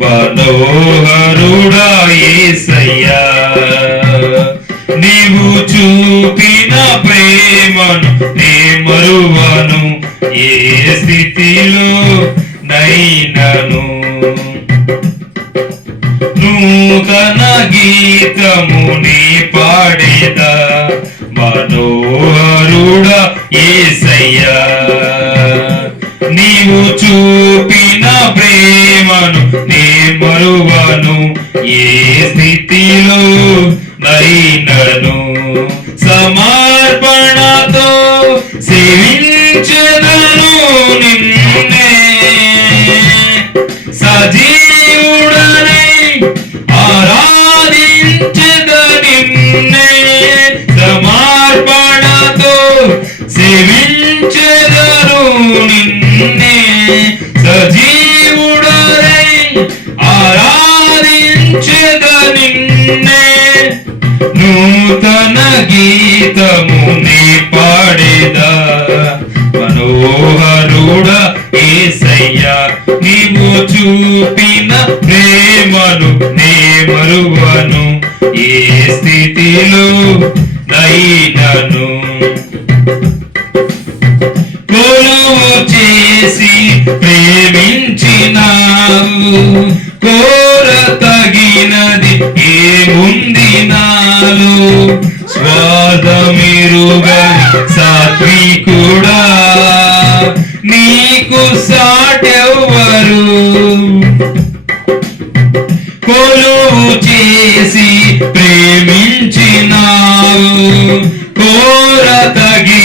మనోహరుడా యేసయ్యా, నీవు చూపిన ప్రేమను నే మరువను ఏ స్థితిలో నైనను. నూతన గీతముని పాడేదా మనోహరుడా యేసయ్యా, నీవు చూపిన ప్రేమను నే మరువను ఏ స్థితిలో నైనను. సమర్పణతో సేవించెదను నిన్నే, సజీవుడనై ఆరాధించెద నిన్నే. సమర్పణతో సేవించెదను నిన్నే, సజీవుడనై ఆరాధించెద నిన్నే. నూతన గీతము నీ పాడేదా మనోహరుడా యేసయ్యా, నీవు చూపిన ప్రేమను నే మరువను ఏ స్థితిలో నైనను. కొలువు చేసి ప్రేమించినావు, కోరతగినది ఏముంది నాలో. స్వార్థమెరుగని సాత్వికుడా, నీకు సాటెవ్వరు. కొలువు చేసి ప్రేమించినావు, కోరతగినది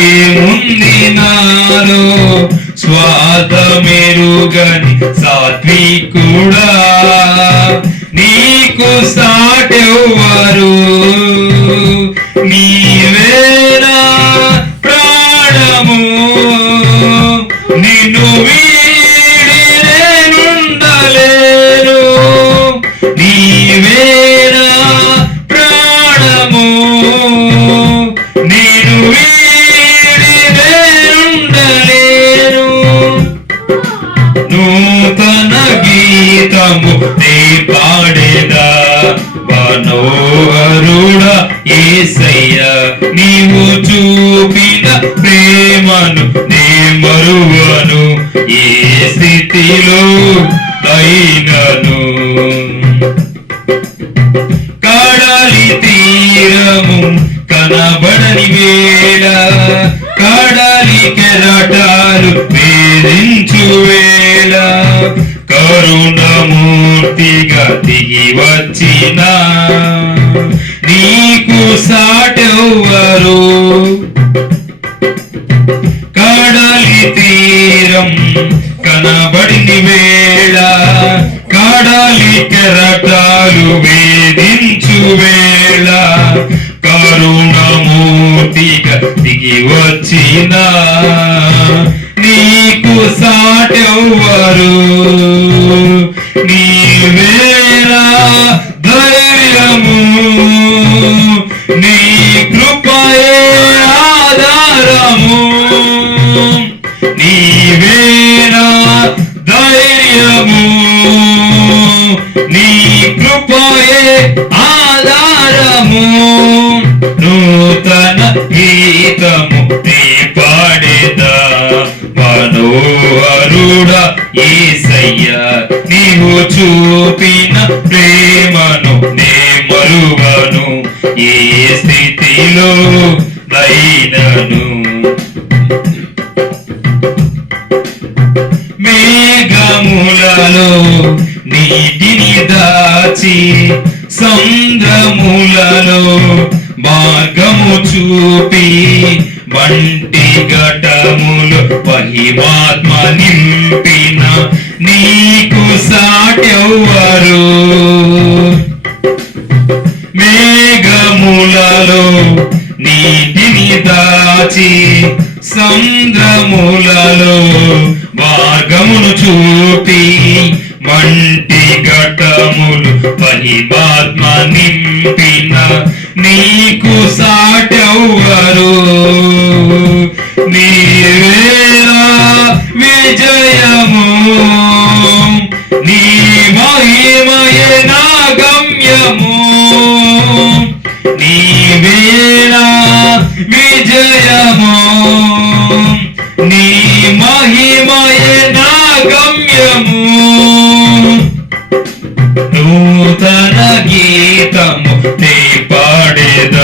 ఏముంది నాలో. స్వార్థమెరుగని సాత్వికుడా, నీకు సాటెవ్వరు. నీవేనా ప్రాణము, నిన్ను వీడి నేనుండలేను. నీవేనా ప్రాణము, నిన్ను వీడి నేనుండలేను. నూతన గీతము నే పాడేదా మనోహరుడా యేసయ్యా, నీవు చూపిన ప్రేమను నే మరువను ఏ స్థితిలో నైనను. కడలి తీరము కనబడని వేళ, కడలి కెరటాలు వేధించు వేళ, కరుణమూర్తిగా దిగి వచ్చిన నీకు సాటెవ్వరు. కడలి తీరం కనబడిని వేళ, కడలి కెరటాలు వేధించు వేళ, కరుణమూర్తిగా దిగి వచ్చిన నీకు సాటెవ్వరు. నీవేనా ధైర్యము, నీ కృపయే ఆధారము. నీవేనా ధైర్యము, నీ కృపయే ఆధారము. నూతన గీతము నే పాడేదా మనోహరుడా యేసయ్యా, నీవు చూపిన ప్రేమను నే మరువను ఏ స్థితిలో నైనను. మేఘములలో నీటిని దాచి, సంద్రములలో మార్గము చూపి, వంటి ఘటములు మహిమాత్మ నింపిన నీకు సాటెవ్వరు. మేఘములలో నీటిని దాచి, సంద్రములలో మార్గమును చూపి, వంటి ఘటములు మహిమాత్మ నింపిన నీకు సాటెవ్వరు. నీవేనా విజయము, నీ నీవేనా విజయము, నీ మహిమయే నా గమ్యము. నూతన గీతము నీ పాడేద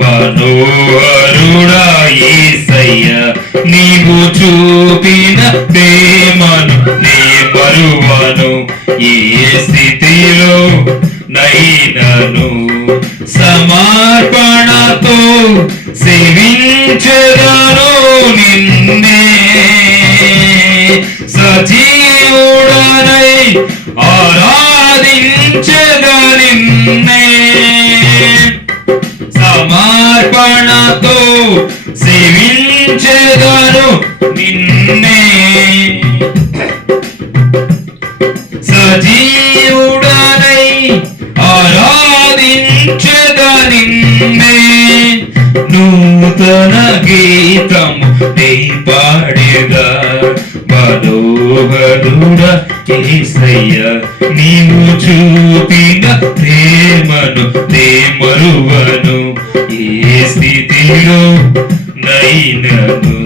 మనోహరుడా యేసయ్య, నీవు చూపిన ప్రేమను నే మరువను. ఏ స్థితిలో నైనను సమర్పణతో సేవించెదను నిన్నే. సజీవుడనై ఆరాధించెద నిన్నే. సమర్పణతో సేవించెదను నిన్నే. సజీవుడనై ఆరాధించెద నిన్నే. నూతన గీతము నీ పాడేదా మనోహరుడా యేసయ్య, నీవు చూపిన ప్రేమను నే మరువను. ఏ స్థితిలో నైనను